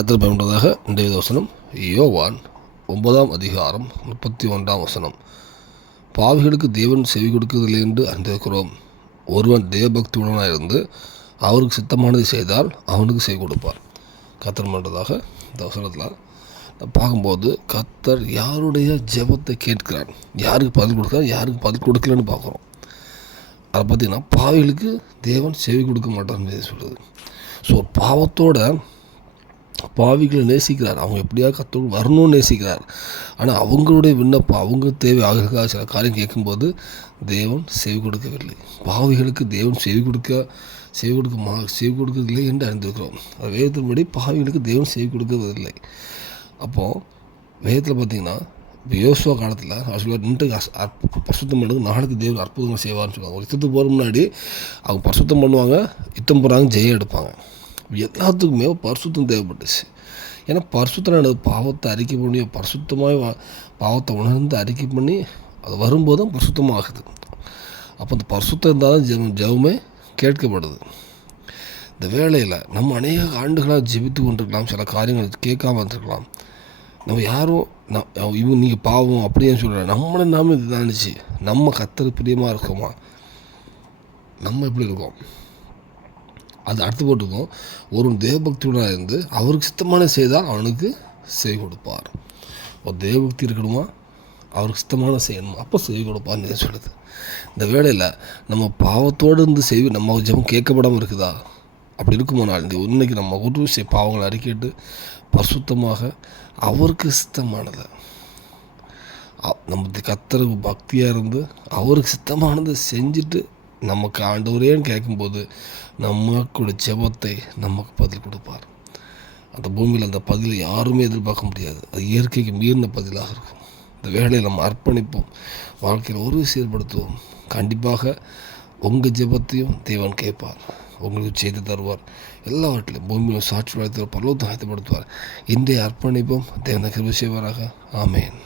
கர்த்தர் பயன்படுவதாக. இன்றைய வசனம் யோவான் 9:31. பாவிகளுக்கு தேவன் செவி கொடுக்கவில்லை என்று அறிந்திருக்கிறோம். ஒருவன் தேவபக்தியுடனாக இருந்து அவருக்கு சித்தமானதை செய்தால் அவனுக்கு செவி கொடுப்பார். கர்த்தர் பண்ணுறதாக இந்த வசனத்தில் பார்க்கும்போது கர்த்தர் யாருடைய ஜெபத்தை கேட்கிறார், யாருக்கு பதில் கொடுக்குறார், யாருக்கு பதில் கொடுக்கலன்னு பார்க்குறோம். அதை பார்த்திங்கன்னா பாவிகளுக்கு தேவன் செவி கொடுக்க மாட்டார்னு சொல்லுது. ஸோ பாவத்தோட பாவிகளை நேசிக்கிறார், அவங்க எப்படியாவது கர்த்தர் வரணும்னு நேசிக்கிறார். ஆனால் அவங்களுடைய விண்ணப்பம், அவங்க தேவை ஆகிறதுக்காக சில காரியம் கேட்கும்போது தேவன் செவி கொடுக்கவில்லை. பாவிகளுக்கு தேவன் செவி கொடுக்கவில்லை என்று அறிந்திருக்கிறோம். அது வேதத்தின்படி பாவிகளுக்கு தேவன் செவி கொடுக்கவில்லை. அப்போது வேதத்தில் பார்த்திங்கன்னா இப்போ யோசுவா காலத்தில் சொல்லுவார், நின்று பரிசுத்தம் பண்ணுறது நாளைக்கு தேவன் அற்புதமாக செய்வார்னு சொல்லுவாங்க. ஒரு யுத்தத்துக்கு போகிற முன்னாடி அவங்க பரிசுத்தம் பண்ணுவாங்க, யுத்தம் போகிறாங்க, ஜெயம் எடுப்பாங்க. எல்லாத்துக்குமே பரிசுத்தம் தேவைப்பட்டுச்சு. ஏன்னா பரிசுத்தம் பாவத்தை அறிக்கை பண்ணி பரிசுத்தமாக பாவத்தை உணர்ந்து அறிக்கை பண்ணி அது வரும்போது தான் பரிசுத்தமாக ஆகுது. அப்போ அந்த பரிசுத்தம் இருந்தால் தான் ஜெபமே கேட்கப்படுது. இந்த வேளையில் நம்ம அநேக ஆண்டுகளாக ஜெபித்து கொண்டிருக்கலாம், சில காரியங்கள் கேட்காம இருந்திருக்கலாம். நம்ம யாரும் இவங்க நீங்கள் பாவம் அப்படின்னு சொல்கிறேன், நம்மளை நாம இது நினச்சி நம்ம கர்த்தருக்கு பிரியமாக இருக்கோமா, நம்ம எப்படி இருக்கோம், அது அடுத்து போட்டுக்கோம். ஒரு தேவபக்தியுடன் இருந்து அவருக்கு சித்தமான செய்தால் அவனுக்கு செவி கொடுப்பார். ஒரு தேவபக்தி இருக்கணுமா, அவருக்கு சித்தமான செய்யணுமா, அப்போ செவி கொடுப்பார்னு சொல்லுது. இந்த வேளையில் நம்ம பாவத்தோடு இருந்து நம்ம ஜெபம் கேட்கப்படாமல் இருக்குதா? அப்படி இருக்குமானால் இன்னைக்கு நம்ம ஒரு பாவங்களை அறிக்கிட்டு பரிசுத்தமாக அவருக்கு சித்தமானதை நம்ம கர்த்தருக்கு பக்தியாக இருந்து அவருக்கு சித்தமானதை செஞ்சுட்டு நமக்கு ஆண்டவரேன்னு கேட்கும்போது நமக்குடைய ஜெபத்தை நமக்கு பதில் கொடுப்பார். அந்த பூமியில் அந்த பதிலை யாருமே எதிர்பார்க்க முடியாது. அது இயற்கைக்கு மீறின பதிலாக இருக்கும். இந்த வேலையை நம்ம அர்ப்பணிப்போம், வாழ்க்கையில் ஒரு செயல்படுத்துவோம். கண்டிப்பாக உங்கள் ஜெபத்தையும் தேவன் கேட்பார், உங்களுக்கு செய்து தருவார். எல்லாவற்றிலும் பூமியில் சாட்சி வளர்த்து பரலோகத்தை ஆயத்தப்படுத்துவார். இன்றைய அர்ப்பணிப்போம், தேவனை கிருபை செய்வாராக. ஆமேன்.